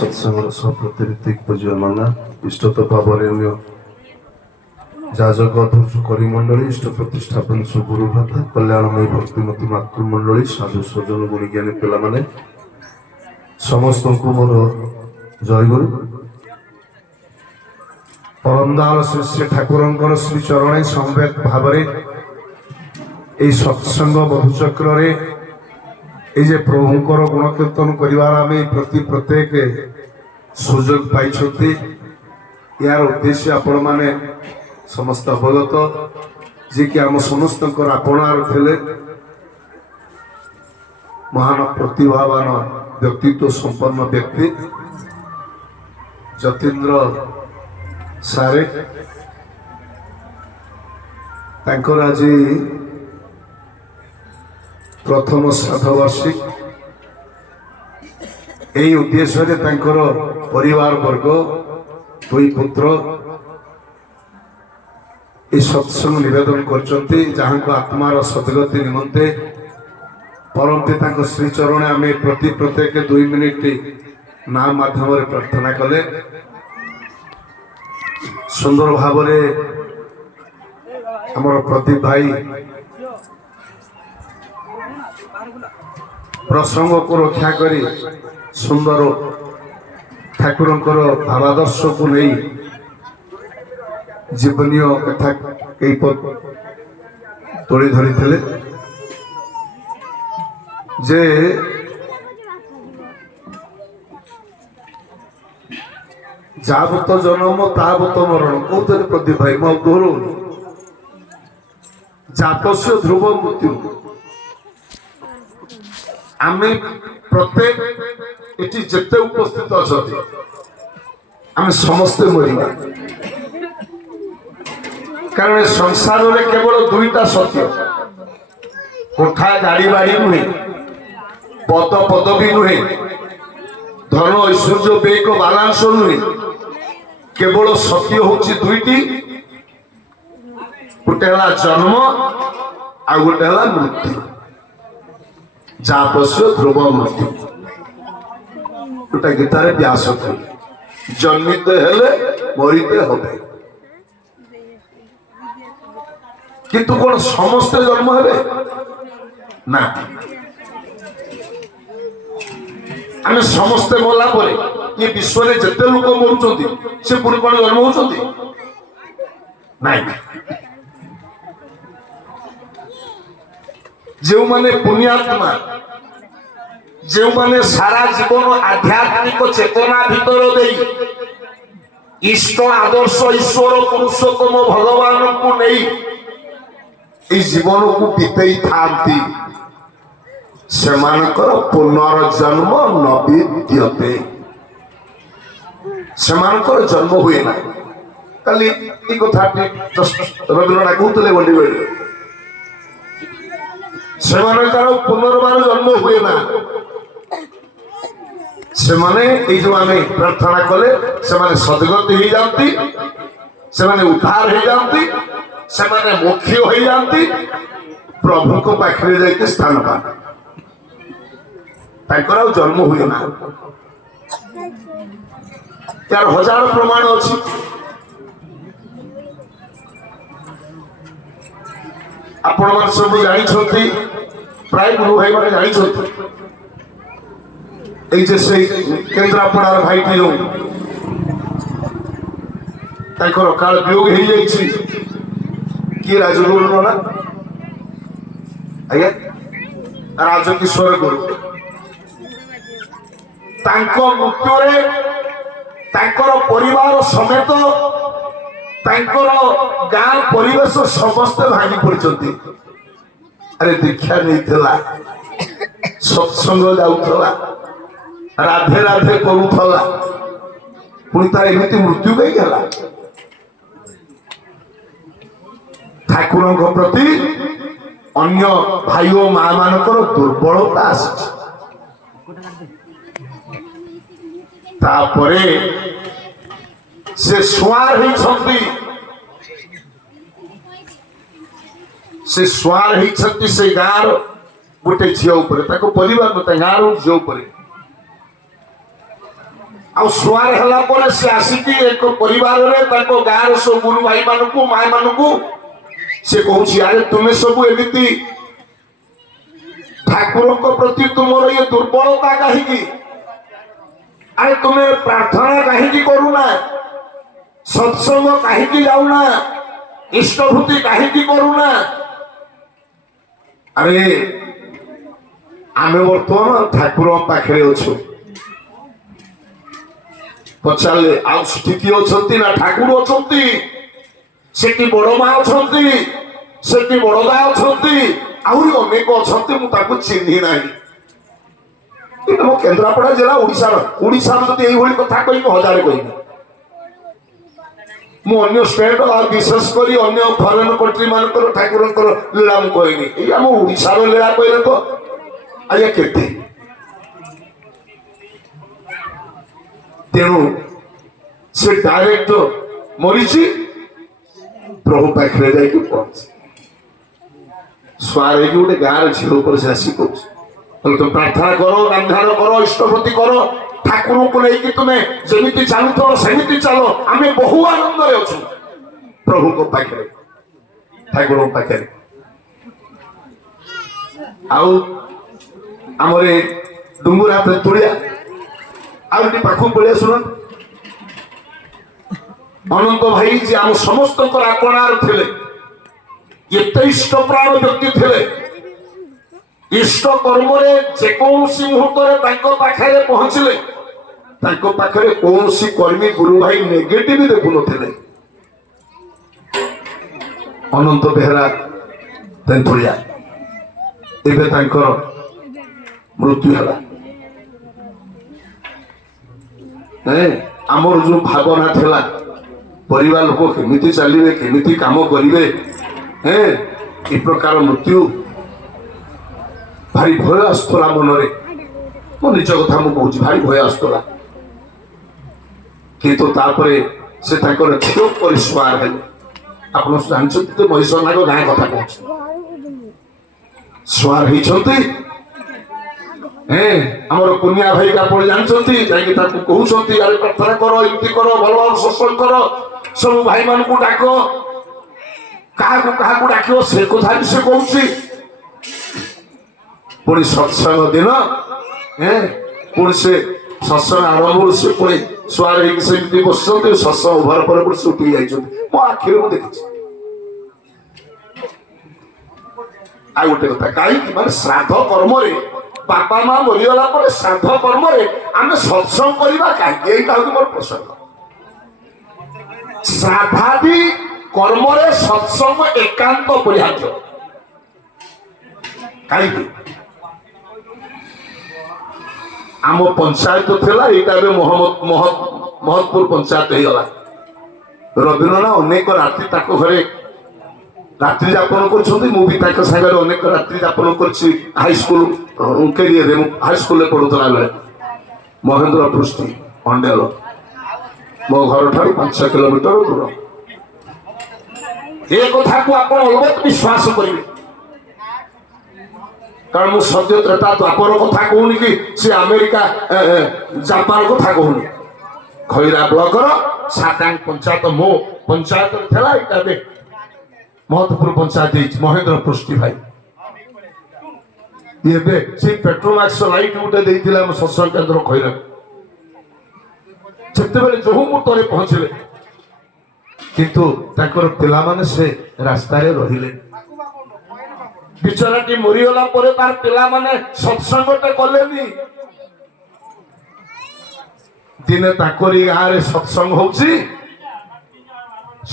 सत्संग सप्रतिनिधि पूज्य माना इष्टत भावरेण्य जाजक अध्यक्ष करिमंडली इष्ट प्रतिष्ठापन सुगुरु भ्राता कल्याणमयी भक्तिमती मातृमंडली साधु स्वजन गुणी ज्ञानी पिला माने समस्त को मोर जय गुरु परमदाल श्री श्री ठाकुर श्री चरण समवेत भाव सत्संग मधुचक्र ये प्रभुंर गुणकीर्तन करार प्रति प्रत्येक सुजोग पाई यार उद्देश्य आपण मैंने समस्त अवगत जी कि आम समस्त आपणार थे महान प्रतिभावान व्यक्तित्व संपन्न व्यक्ति जतीन्द्र सारे आज प्रथम श्राद्धवार्षिक यही उद्देश्य परिवार वर्ग दुई पुत्र इस सत्संग निवेदन कर आत्मार सदगति निमंते परम पिता श्रीचरण आम प्रति प्रत्येक 2 मिनिट नाम माध्यम प्रार्थना कले सुंदर भाव आमर प्रदीप भाई प्रसंग को रक्षा करी सुंदर ठाकुर भावादर्श को नहीं जीवनीय कथा कई तोड़ी धरी थे जे जावत जन्म तावत मरण कहते प्रदीप भाई मैं दोहर जातस्य ध्रुव मृत्यु आम प्रत्येक ये जिते उपस्थित अच्छा आम समस्ते मरिबा कारण संसार में केवल 2टा सत्य कोठा गाड़ी बाड़ी नुहे पद पदवी नुहे धन ऐश्वर्य बेक बालांस नुहे केवल सत्य होची 2टी गोटे जन्म आ गोटे मृत्यु जातस्य ध्रुव मृत्यु गोटे गीतार व्यास जन्मित हेले मरीते हबे किंतु कौन समस्ते जन्म हेबे ना आम समस्ते मरला ये विश्व में जिते लोक मरुंच से पुणी कौन जन्म होती जो माने पुण्यात्मा जो माने सारा जीवन आध्यात्मिक चेतना भीतर दे इष्ट आदर्श ईश्वर पुरुषोत्तम भगवान को नहीं जीवन को बीतई थांती सेमानकर पुनर्जन्म न विद्यते सेमानकर जन्म हुए ना कल ये कथा रवींद्रनाथ कहते बंडी बेड़े सेमानकर पुनर्बार जन्म हुए ना से माने जो आम प्रार्थना कले से सदगति हो जाती से उद्धार हो जाती से मुख्य हो जाती प्रभु को पाखे जाके स्थान पाकर जन्म हुए ना यार हजार प्रमाण अच्छी आपण मन सब जानी प्राय गुरु भाई मैंने जानी से केन्द्रापड़ार भाई जो काल वियोग हो किए राजगुरु ना आज्ञा राजकिशोर गुरु मृत्यु परिवार समेत गाँ परिवेश समस्ते भांगी पड़ती अरे दीक्षा नहीं सत्संग जाऊला राधे राधे करूला पुणी तार एमती मृत्यु कहीं है ठाकुर प्रति अन्य भाई और माँ मानकर दुर्बलता आसपरे से सुआर से सुआर से गाँव गोटे झील परिवार गाँव झील ଆଉ ସୁଆର ହେଲା ପରେ ସେ ଆସିକି ଏକ ପରିବାରରେ ତାଙ୍କ ଗାଁର ସବୁ ଗୁରୁ ଭାଇ ମାନଙ୍କୁ ମାଏ ମାନଙ୍କୁ ସେ କହୁଛି ଆରେ ତୁମେ ସବୁ ଏମିତି ଠାକୁରଙ୍କ ପ୍ରତି ତୁମର ଇଏ ଦୁର୍ବଳତା କାହିଁକି? ଆରେ ତୁମେ ପ୍ରାର୍ଥନା କାହିଁକି କରୁନା? ସତ୍ସଙ୍ଗ କାହିଁକି ଯାଉନା? ଇଷ୍ଟଭୂତି କାହିଁକି କରୁନା? ଆରେ ଆମେ ବର୍ତ୍ତମାନ ଠାକୁରଙ୍କ ପାଖରେ ଅଛୁ। ପଚାରିଲେ ଆଉ ସେଠି କିଏ ଅଛନ୍ତି? ନା ଠାକୁର ଅଛନ୍ତି, ସେଠି ବଡ ମା ଅଛନ୍ତି, ସେଠି ବଡଦା ଅଛନ୍ତି, ଆହୁରି ଅନେକ ଅଛନ୍ତି, ମୁଁ ତାକୁ ଚିହ୍ନି ନାହିଁ। କିନ୍ତୁ ମୋ କେନ୍ଦ୍ରାପଡ଼ା ଜିଲ୍ଲା ଓଡ଼ିଶାର ଯଦି ଏଇଭଳି କଥା କହିବି ହଜାରେ କହିବି। ମୁଁ ଅନ୍ୟ ଷ୍ଟେଟ ବିଶେଷ କରି ଅନ୍ୟ ଫରେନ କଣ୍ଟ୍ରି ମାନଙ୍କର ଠାକୁରଙ୍କର ଲୀଳା ମୁଁ କହିନି। ଏଇ ଆମ ଓଡ଼ିଶାର ଲୀଳା କହିଲେ ତ ଆଜ୍ଞା କେତେ। ତେଣୁ ସେ ଡାଇରେକ୍ଟ ମରିଛି, ପ୍ରଭୁ ପାଖରେ ଯାଇକି ପହଞ୍ଚି ସୁଆର ହେଇକି ଗୋଟେ ଗାଁର ଝିଅ ଉପରେ ସେ ଆସି କହୁଛି ତୁମେ ପ୍ରାର୍ଥନା କର, ରାନ୍ଧାଣ କର, ଇଷ୍ଟଭୂତି କର, ଠାକୁରଙ୍କୁ ନେଇକି ତୁମେ ଯେମିତି ଚାଲୁଥିବ ସେମିତି ଚାଲ, ଆମେ ବହୁ ଆନନ୍ଦରେ ଅଛୁ ପ୍ରଭୁଙ୍କ ପାଖରେ, ଠାକୁରଙ୍କ ପାଖରେ। ଆଉ ଆମର ଡୁଙ୍ଗୁରା ତୁଳିଆ ଆଉ ଟିକେ ପାଖକୁ ପଳେଇ ଶୁଣ। ଅନନ୍ତ ଭାଇ ଯେ ଆମ ସମସ୍ତଙ୍କର ଆପଣାର ଥିଲେ, ଏତେ ଇଷ୍ଟପ୍ରାଣ ବ୍ୟକ୍ତି ଥିଲେ, ଇଷ୍ଟ କର୍ମରେ ଯେକୌଣସି ମୁହୂର୍ତ୍ତରେ ତାଙ୍କ ପାଖରେ ପହଞ୍ଚିଲେ ତାଙ୍କ ପାଖରେ କୌଣସି କର୍ମୀ ଗୁରୁ ଭାଇ ନେଗେଟିଭ ଦେଖୁନଥିଲେ। ଅନନ୍ତ ବେହେରା ତେନ୍ତୁଳିଆ ଏବେ ତାଙ୍କର ମୃତ୍ୟୁ ହେଲା। ଆମର ଯୋଉ ଭାବନା ଥିଲା ପରିବାର ଲୋକ କେମିତି ଚାଲିବେ, କେମିତି କାମ କରିବେ, ଏ ପ୍ରକାର ମୃତ୍ୟୁ ଭାରି ଭୟ ଆସୁଥିଲା ମନରେ। ମୋ ନିଜ କଥା ମୁଁ କହୁଛି, ଭାରି ଭୟ ଆସୁଥିଲା। କିନ୍ତୁ ତାପରେ ସେ ତାଙ୍କର ଝିଅ ପରିଷ୍କାର ହେଲେ। ଆପଣ ଜାଣିଛନ୍ତି ତ ମହିଷନାଗ ଗାଁ କଥା କହୁଛି, ସୁଆର ହେଇଛନ୍ତି। ଆମର କୁନିଆ ଭାଇ ଆପଣ ଜାଣିଛନ୍ତି, ଯାଇକି ତାକୁ କହୁଛନ୍ତି ଆରେ ପ୍ରାର୍ଥନା କର, ଏମିତି କର, ଭଲ ଭଲ ସତ୍ସଙ୍ଗ କର, ସବୁ ଭାଇ ମାନଙ୍କୁ ଡାକ, କାହାକୁ କାହାକୁ ଡାକିବ ସେ କଥା ବି ସେ କହୁଛି। ପୁଣି ସତ୍ସଙ୍ଗ ଦିନ ପୁଣି ସେ ସତ୍ସଙ୍ଗ ଆରମ୍ଭରୁ ସେ ପୁଣି ସୁଆର ହେଇକି ସେମିତି ବସୁଛନ୍ତି। ସତ୍ସଙ୍ଗ ଓଭର ପରେ ପୁଣି ସେ ଉଠିକି ଯାଇଛନ୍ତି, ମୋ ଆଖିରେ ମୁଁ ଦେଖିଛି। ଆଉ ଗୋଟେ କଥା, କାହିଁକି ମାନେ ଶ୍ରାଦ୍ଧ କର୍ମରେ ବାପା ମା ମରିଗଲା ପରେ ଶ୍ରାଦ୍ଧ କର୍ମରେ ଆମେ ସତ୍ସଙ୍ଗ କରିବା କାହିଁକି? ଏଇଟା ହଉଛି ମୋର ପ୍ରସଙ୍ଗ। ଶ୍ରାଦ୍ଧାଦି କର୍ମରେ ସତ୍ସଙ୍ଗ ଏକାନ୍ତ ପରିହାର୍ଯ୍ୟ। କାହିଁକି? ଆମ ପଞ୍ଚାୟତ ଥିଲା, ଏଇଟା ଏବେ ମହତପୁର ପଞ୍ଚାୟତ ହେଇଗଲା। ରବୀନ୍ଦ୍ରନାଥ ଅନେକ ରାତି ତାଙ୍କ ଘରେ ରାତ୍ରି ଯାପନ କରୁଛନ୍ତି, ମୁଁ ବି ତାଙ୍କ ସାଙ୍ଗରେ ଅନେକ ରାତ୍ରି ଯାପନ କରିଛି। ହାଇସ୍କୁଲ କ୍ୟାରିୟରରେ ମୁଁ ହାଇସ୍କୁଲରେ ପଢୁଥିଲା ବେଳେ ମହେନ୍ଦ୍ର ପୃଷ୍ଟି ଅଣ୍ଡେଲ ମୋ ଘର ଠାରୁ 5 କିଲୋମିଟର ଦୂର। ଏ କଥାକୁ ଆପଣ ଅଲବତ ବିଶ୍ୱାସ କରିବେ, କାରଣ ମୁଁ ସଦ୍ୟ ତ୍ରେତା ଦ୍ୱାପର କଥା କହୁନି କି ସେ ଆମେରିକା ଜାପାନ କଥା କହୁନି। ଖଇରା ବ୍ଲକର ସାତାଙ୍ଗ ପଞ୍ଚାୟତ ମୋ ପଞ୍ଚାୟତରେ ଥିଲା। ଏଇଟା ଏବେ ମହତପୁର ପଞ୍ଚାୟତ ହେଇଛି। ମହେନ୍ଦ୍ର ପୃଷ୍ଟି ଭାଇ ଏବେ ସେ ପେଟ୍ରୋମାକ୍ସ ଲାଇଟ୍ ଗୋଟେ ଦେଇଥିଲେ ଆମ ସତ୍ସଙ୍ଗ କେନ୍ଦ୍ର ଖଇରା। ଯେତେବେଳେ ଯୋଉ ମୁହୂର୍ତ୍ତରେ ପହଞ୍ଚିଲେ, କିନ୍ତୁ ତାଙ୍କର ପିଲାମାନେ ସେ ରାସ୍ତାରେ ରହିଲେ। ବିଚରାଟି ମରିଗଲା ପରେ ତାର ପିଲାମାନେ ସତ୍ସଙ୍ଗଟେ କଲେନି। ଦିନେ ତାଙ୍କରି ଗାଁରେ ସତ୍ସଙ୍ଗ ହଉଛି।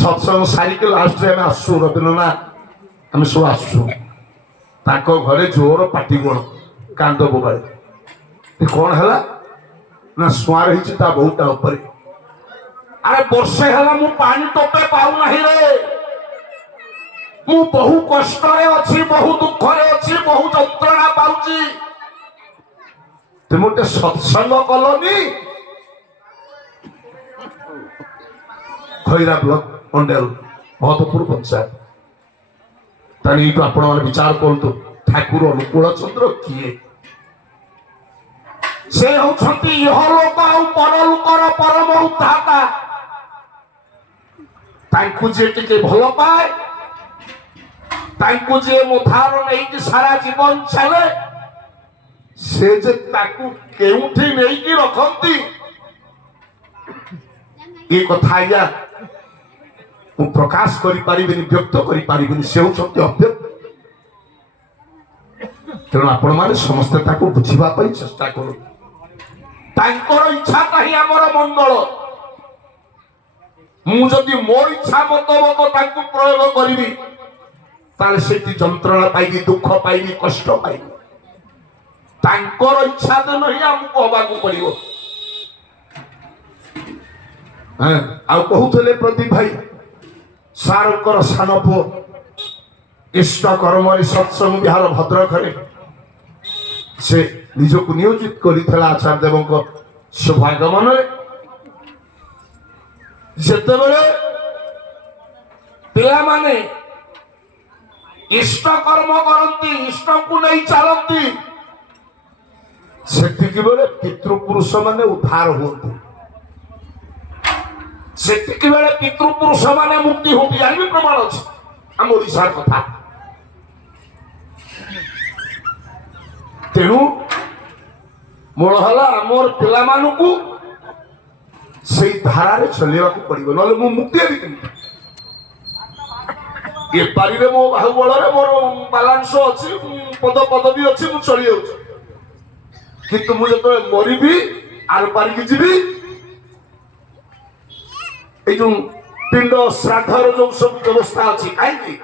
ସତ୍ସଙ୍ଗ ସାରିକି ଲାଷ୍ଟରେ ଆମେ ଆସୁ, ରବୀନ୍ଦ୍ରନାଥ ଆମେ ସବୁ ଆସୁଛୁ। ତାଙ୍କ ଘରେ ଜୋର ପାଟି ଗୁଣ, କାନ୍ଦ ବୋବାଳି। କଣ ହେଲା ନା ସୁଆର ହେଇଛି ତା ବୋହୁଟା ଉପରେ। ଆରେ ବର୍ଷେ ହେଲା ମୁଁ ପାଣି ଟୋପେ ପାଉନାହିଁ ରେ, ମୁଁ ବହୁ କଷ୍ଟରେ ଅଛି, ବହୁ ଦୁଃଖରେ ଅଛି, ବହୁ ଯନ୍ତ୍ରଣା ପାଉଛି। ତୁମେ ଗୋଟେ ସତ୍ସଙ୍ଗ କଲନି? ଖଇରା ବ୍ଲକ ଅଣ୍ଡେଲ ମହତପୁର ପଞ୍ଚାୟତ। ତାହେଲେ ଏଇଠୁ ଆପଣ ମାନେ ବିଚାର କରନ୍ତୁ, ଠାକୁର ଅନୁକୂଳ ଚନ୍ଦ୍ର କିଏ? ସେ ହଉଛନ୍ତି ଇହଲୋକ ଆଉ ପରଲୋକର ପରମ ଉଦ୍ଧାତା। ତାଙ୍କୁ ଯିଏ ଟିକେ ଭଲ ପାଏ, ତାଙ୍କୁ ଯିଏ ଉଦ୍ଧାର ନେଇକି ସାରା ଜୀବନ ଚାଲେ, ସେ ଯେ ତାକୁ କେଉଁଠି ନେଇକି ରଖନ୍ତି ଏ କଥା ଆଜ୍ଞା ମୁଁ ପ୍ରକାଶ କରିପାରିବିନି, ବ୍ୟକ୍ତ କରିପାରିବିନି। ସେ ହେଉଛନ୍ତି ଅବ୍ୟକ୍ତ। ତେଣୁ ଆପଣମାନେ ସମସ୍ତେ ତାକୁ ବୁଝିବା ପାଇଁ ଚେଷ୍ଟା କରନ୍ତୁ। ତାଙ୍କର ଇଚ୍ଛା ନାହିଁ ଆମର ମଙ୍ଗଳ। ମୁଁ ଯଦି ମୋ ଇଚ୍ଛା ମତବକ ତାଙ୍କୁ ପ୍ରୟୋଗ କରିବି, ତାହେଲେ ସେଠି ଯନ୍ତ୍ରଣା ପାଇବି, ଦୁଃଖ ପାଇବି, କଷ୍ଟ ପାଇବି। ତାଙ୍କର ଇଚ୍ଛା ଦେନ ହିଁ ଆମକୁ ହବାକୁ ପଡିବ। ଆଉ କହୁଥିଲେ ପ୍ରଦୀପ ଭାଇ, ସାରଙ୍କର ସାନ ପୁଅ ଇଷ୍ଟ କର୍ମରେ ସତ୍ସଙ୍ଗ ବିହାର ଭଦ୍ରକରେ ସେ ନିଜକୁ ନିୟୋଜିତ କରିଥିଲା ଆଚାର୍ଯ୍ୟ ଦେବଙ୍କ ଶୁଭାଗମନରେ। ଯେତେବେଳେ ପିଲାମାନେ ଇଷ୍ଟ କର୍ମ କରନ୍ତି, ଇଷ୍ଟକୁ ନେଇ ଚାଲନ୍ତି, ସେତିକି ବେଳେ ପିତୃପୁରୁଷ ମାନେ ଉଦ୍ଧାର ହୁଅନ୍ତି, ସେତିକି ବେଳେ ପିତୃପୁରୁଷ ମାନେ ମୁକ୍ତି ହୁଅନ୍ତି। ଜାଣିବି ପ୍ରମାଣ ଅଛି ଆମ ଓଡ଼ିଶାର କଥା। ତେଣୁ ମୂଳ ହେଲା ଆମର ପିଲାମାନଙ୍କୁ ସେଇ ଧାରାରେ ଚଲେଇବାକୁ ପଡିବ, ନହେଲେ ମୁଁ ମୁକ୍ତି ହେବି କେମିତି? ଏ ପାରିରେ ମୋ ବାହୁବଳରେ ମୋର ବାଲାନ୍ସ ଅଛି, ପଦ ପଦବୀ ଅଛି, ମୁଁ ଚଳି ଯାଉଛି। କିନ୍ତୁ ମୁଁ ଯେତେବେଳେ ମରିବି, ଆର ପାରିକି ଯିବି, এই যে পিণ্ড শ্রাদ্ধর যে সব ব্যবস্থা আছে, কাহিঁকি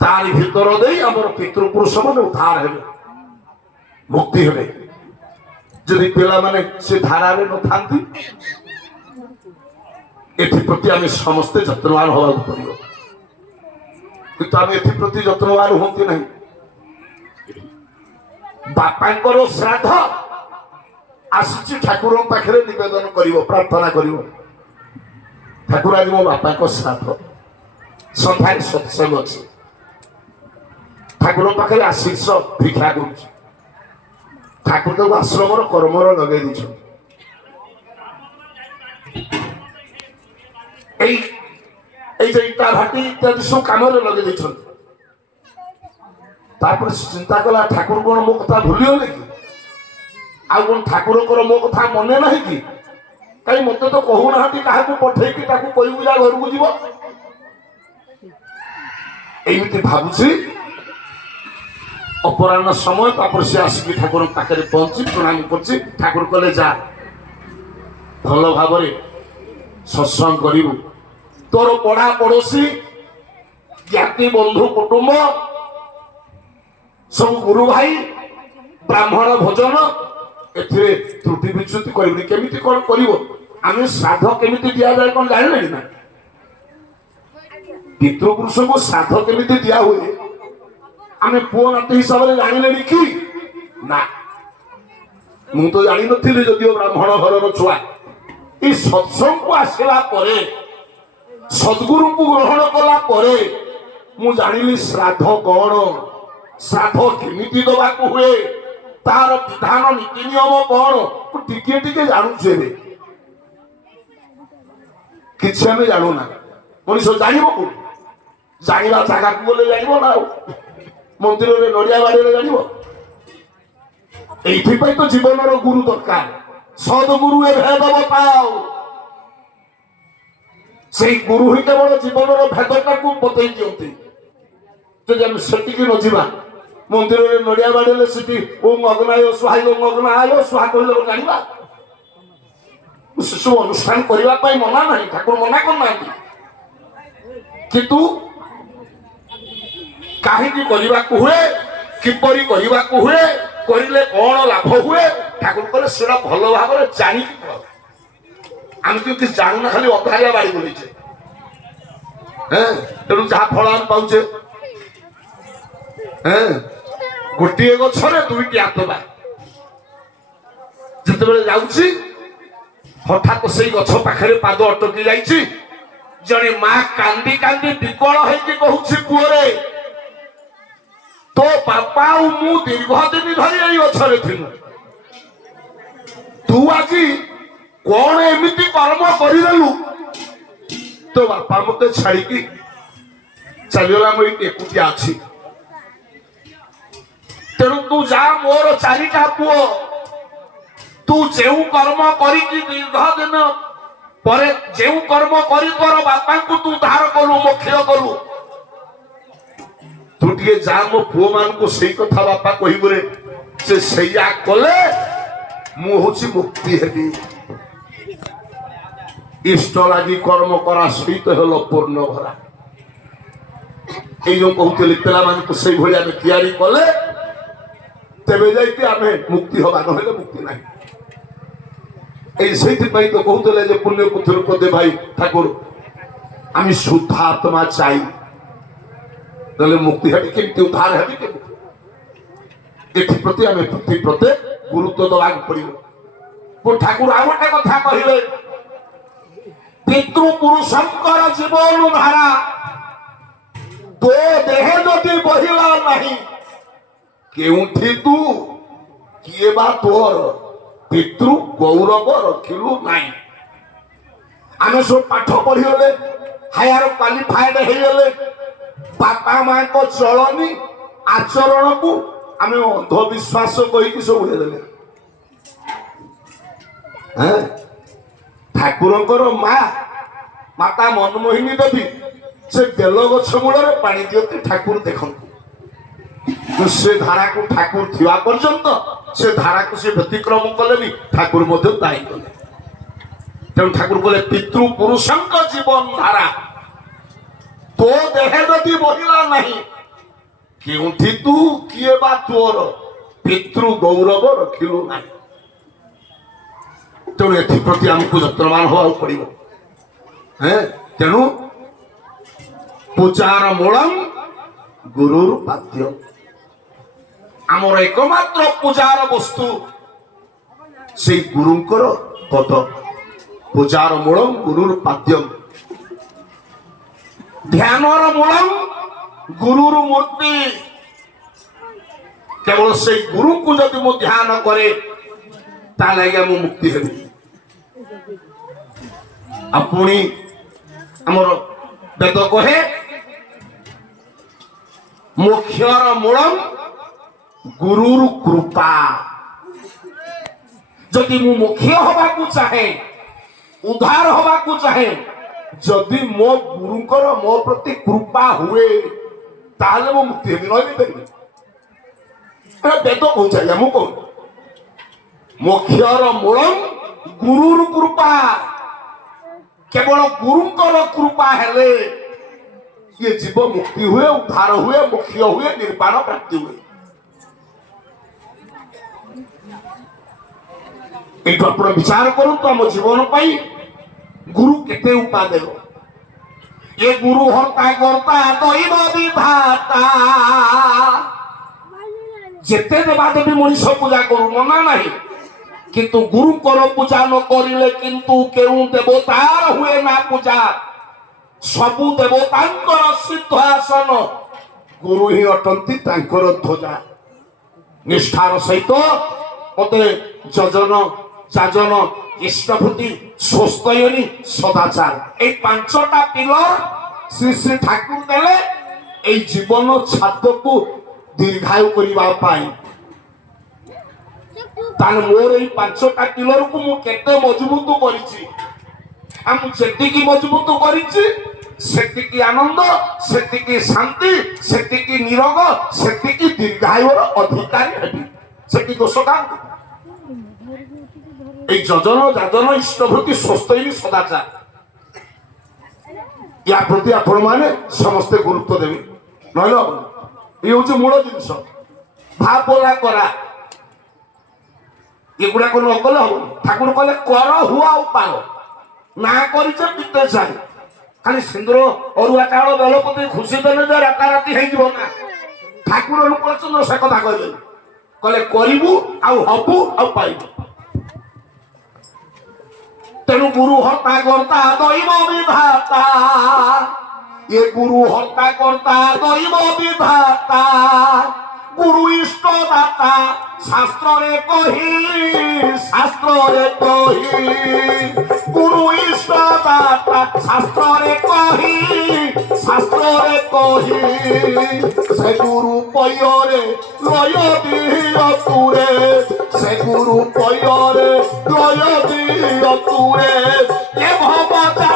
তার ভিতর দেই আমার পিতৃপুরুষ মানে উদ্ধার হবে, মুক্তি হবে। যদি পিলা মানে সে ধারারে নথান্তি, এথিপ্রতি আমি সমস্তে যত্নবান হওয়া পড়িব। কিন্তু আমি এথিপ্রতি যত্নবান হুঁতি না। বাপাঙ্কর শ্রাদ্ধ আসুচি ঠাকুর পাখে নিবেদন করিব, প্রার্থনা করিব, ঠাকুর আজ মো বাপাঙ্ক শ্রাদ্ধ, সন্ধ্যায় সৎসঙ্গ আছে, ঠাকুর পাখে আশীষ ভিক্ষা করুছি, ঠাকুর তাকে আশ্রমর কর্মর লগাই দিয়েছেন। এই এই যে ইটা ভাটি ইত্যাদি সব কামরে লগাই দিয়েছেন। তারপরে চিন্তা কলা ঠাকুর কোন মো কথা ভুলিগলে কি? ଆଉ କଣ ଠାକୁରଙ୍କର ମୋ କଥା ମନେ ନାହିଁ କି? କାହିଁ ମତେ ତ କହୁନାହାନ୍ତି କାହାକୁ ପଠେଇକି ତାକୁ କହିବୁ ଯା ଘରକୁ ଯିବ। ଏମିତି ଭାବୁଛି। ଅପରାହ୍ନ ସମୟ, ତାପରେ ସେ ଆସିକି ଠାକୁରଙ୍କ ପାଖରେ ପହଞ୍ଚି ପ୍ରଣାମ କରୁଛି। ଠାକୁର କହିଲେ ଯା ଭଲ ଭାବରେ ସତ୍ସଙ୍ଗ କରିବୁ, ତୋର ପଢା ପଡୋଶୀ ଜ୍ଞାତି ବନ୍ଧୁ କୁଟୁମ୍ବ ସବୁ ଗୁରୁ ଭାଇ ବ୍ରାହ୍ମଣ ଭୋଜନ ଏଥିରେ ତ୍ରୁଟି ବିଚ୍ୟୁତି କରିବୁନି। କେମିତି କଣ କରିବ? ଆମେ ଶ୍ରାଦ୍ଧ କେମିତି ଦିଆଯାଏ କଣ ଜାଣିଲେଣି ନା? ପିତୃପୁରୁଷଙ୍କୁ ଶ୍ରାଦ୍ଧ କେମିତି ଦିଆ ହୁଏ ଆମେ ପୁଅ ନାତି ହିସାବରେ ଜାଣିଲେଣି କି ନା? ମୁଁ ତ ଜାଣିନଥିଲି, ଯଦିଓ ବ୍ରାହ୍ମଣ ଘରର ଛୁଆ। এই ସତ୍ସଙ୍ଗକୁ ଆସିଲା ପରେ, ସଦ୍ଗୁରୁଙ୍କୁ ଗ୍ରହଣ କଲା ପରେ ମୁଁ ଜାଣିଲି ଶ୍ରାଦ୍ଧ କଣ, ଶ୍ରାଦ୍ଧ କେମିତି ଦବାକୁ ହୁଏ, ତାର ବିଧାନ ନୀତି ନିୟମ କଣ ଟିକେ ଟିକେ ଜାଣୁଛୁ। ଏବେ କିଛି ଆମେ ଜାଣୁନା। ମଣିଷ ଜାଣିବ କୋଉଠି? ଜାଣିବା ଜାଗାକୁ ଗଲେ ଜାଣିବ ନା, ଆଉ ମନ୍ଦିରରେ ନଡିଆ ବାଡିରେ ଜାଣିବ? এইଥିପାଇଁ ତ ଜୀବନର ଗୁରୁ ଦରକାର। ସଦଗୁରୁ ଏ ଭେଦ ବତାଅ। ସେଇ ଗୁରୁ ହିଁ କେବଳ ଜୀବନର ଭେଦଟାକୁ ବତେଇ ଦିଅନ୍ତି। ଯଦି ଆମେ ସେଠିକି ନ ଯିବା, ମନ୍ଦିରରେ ନଡିଆ ବାଡିଲେ ସେଠି ଓಂ ଅଗ୍ନାୟ ସ୍ୱାହାୟ ଓಂ ଅଗ୍ନାୟ ସ୍ୱାହା କହିଲେ ଜାଣିବା? ସେସବୁ ଅନୁଷ୍ଠାନ କରିବା ପାଇଁ ମନା ନାହିଁ, ଠାକୁର ମନା କରୁନାହାନ୍ତି। କିନ୍ତୁ କାହିଁକି କରିବାକୁ ହୁଏ, କିପରି କରିବାକୁ ହୁଏ, କରିଲେ କଣ ଲାଭ ହୁଏ, ଠାକୁର କହିଲେ ସେଟା ଭଲ ଭାବରେ ଜାଣିକି କର। ଆମେ ତ କିଛି ଜାଣୁନା, ଖାଲି ଅଧାରିଆ ବାଡି ବୋଲିଛେ। ତେଣୁ ଯାହା ଫଳ ଆମେ ପାଉଛେ, ଗୋଟିଏ ଗଛରେ ଦୁଇଟି ଆତବା। ଯେତେବେଳେ ଯାଉଛି ହଠାତ୍ ସେଇ ଗଛ ପାଖରେ ପାଦ ଅଟକି ଯାଇଛି। ଜଣେ ମା କାନ୍ଦି କାନ୍ଦି ବିକଳ ହେଇକି କହୁଛି, ପୁଅରେ तो बापा मु दीर्घ दिन धरी यही गछरे थिलु तू आज कौन एमिति कर्म करदेलु तो बापा मत छाड़ी चलगला मुझे एकुटिया अच्छी तेणु तू जा मोर चारिटा पुओ तू जो कर्म करी दीर्घ दिन पर जो कर्म करी तोर बापा को तू धार कलु मोक्ष कलु तू टे जा मो पुओ मान को सही कथा बापा कहबे से सैया कले मु हूँ मुक्ति हेबी इष्ट लगी कर्म करा सहित हल पूर्ण भरा ये जो कहते पिला मान को से भाया तैयारी कले तेरे जाइए आम मुक्ति हवा ना मुक्ति ना से तो कहते पुण्य पुत्र पदे भाई ठाकुर आम शुद्धात्मा चाहिए मुक्ति है केमती उद्धार है प्रति आम प्रत्येक गुरुत्व दवा पड़ो ठाकुर आ गए कथा कहले पितृपुरुषंकर जीवन धारा तो देह जदि बहिला नहीं केउठी तू किए बा तोर पितृ गौरव रखिलु नहीं आम सब पाठ पढ़ीगले हायर क्वालिफाइड होगले बापा माँ को चलनी आचरण को आम अंधविश्वास कही सब उड़ेदेले ठाकुरंकर माँ माता मनमोहिनी देवी से बेल गछ मूल पानी दिखती ठाकुर देखते से धारा को ठाकुर थिवा पर्यंत से धारा को से व्यतिक्रम कले भी ठाकुर दायी कले तेणु ठाकुर कहले पितृपुरुषंक जीवन धारा तो देह जदि बहिला नहीं केउठी तू किए बा तोर पितृ गौरव रखिलु नहीं तेणु एप्रति आमको यत्नवान हवा पड़ो तेणु पूजार मूलम गुरुर पाद्य आमर एकमात्र पूजार वस्तु से गुरुंकर पद पूजार मूलम गुरुर पाद्यम ध्यानर मूलम गुरुर मूर्ति केवल से गुरु को जदि मु ध्यान करे ताले मु मुक्ति हेबी आपुनी आमर वेद कहे मोक्षर मूलम गुरुर कृपा जदि मु मुख्य हवा को चाहे उद्धार हवा को चाहे जदि मो गुरुंकर मो प्रति कृपा हुए ताले मो मुक्ति हेबी नहीं देबी वेद कह चाहिए मु कह मोक्षर मूलम गुरुर कृपा केवल गुरुंकर कृपा हेले ये जीव मुक्ति हुए उद्धार हुए मुख्य हुए निर्वाण प्राप्ति हुए ये अपना विचार करूँ तो आम जीवन पाई गुरु केते उपा देव ये गुरु हरता करता दैव विधाता जेते देवादेवी मनीष पूजा करू मना नहीं किंतु गुरु कर पूजा न करिले किंतु केउ देवतार हुए ना पूजा सबु देवतांकर सिंहासन गुरु ही अटंती तांकर ध्वजा निष्ठार सहित मते जजन जाजन इष्टभूति स्वस्तयनी सदाचार ए पांचटा पिलर श्री श्री ठाकुर देले ए जीवन छात्र को दीर्घायु करिबा पाई तान मोर ए पांचटा पिलर को मु केते मजबूत करिछि हम जेतिकी मजबूत करिछि सेतिकी आनंद सेतिकी शांति सेतिकी निरोग सेतिकी दीर्घायुर अधिकारी हेबी सेति दोष का এই যজন যাজন ইষ্টভূতি স্বস্তিনী সদাচার या प्रति आपण माने समस्त गुरुत्व देबे नहले ये हूँ मूल जिनस भापोला करा एगुड़ा को न कले हम ठाकुर कहले कर हुआ पाओ ना करिचे पिते चाहे खाली सिंदूर अरुआ चाउल बेलपति खुशी देने जे राताराति हो ना ठाकुर अनुकूल से कथा कहले कहले करू आबू आईबू तेणु गुरु हत्या करता दैव विधाता ये गुरु हत्या करता दैव विधाता গুরু ইষ্ট দাতা শাস্ত্রে কহি গুরু ইষ্ট দাতা শাস্ত্রে কহি সে গুরু পয়রে লয় দিয় তুরে সে গুরু পয়রে লয় দিয় তুরে এ ভবতা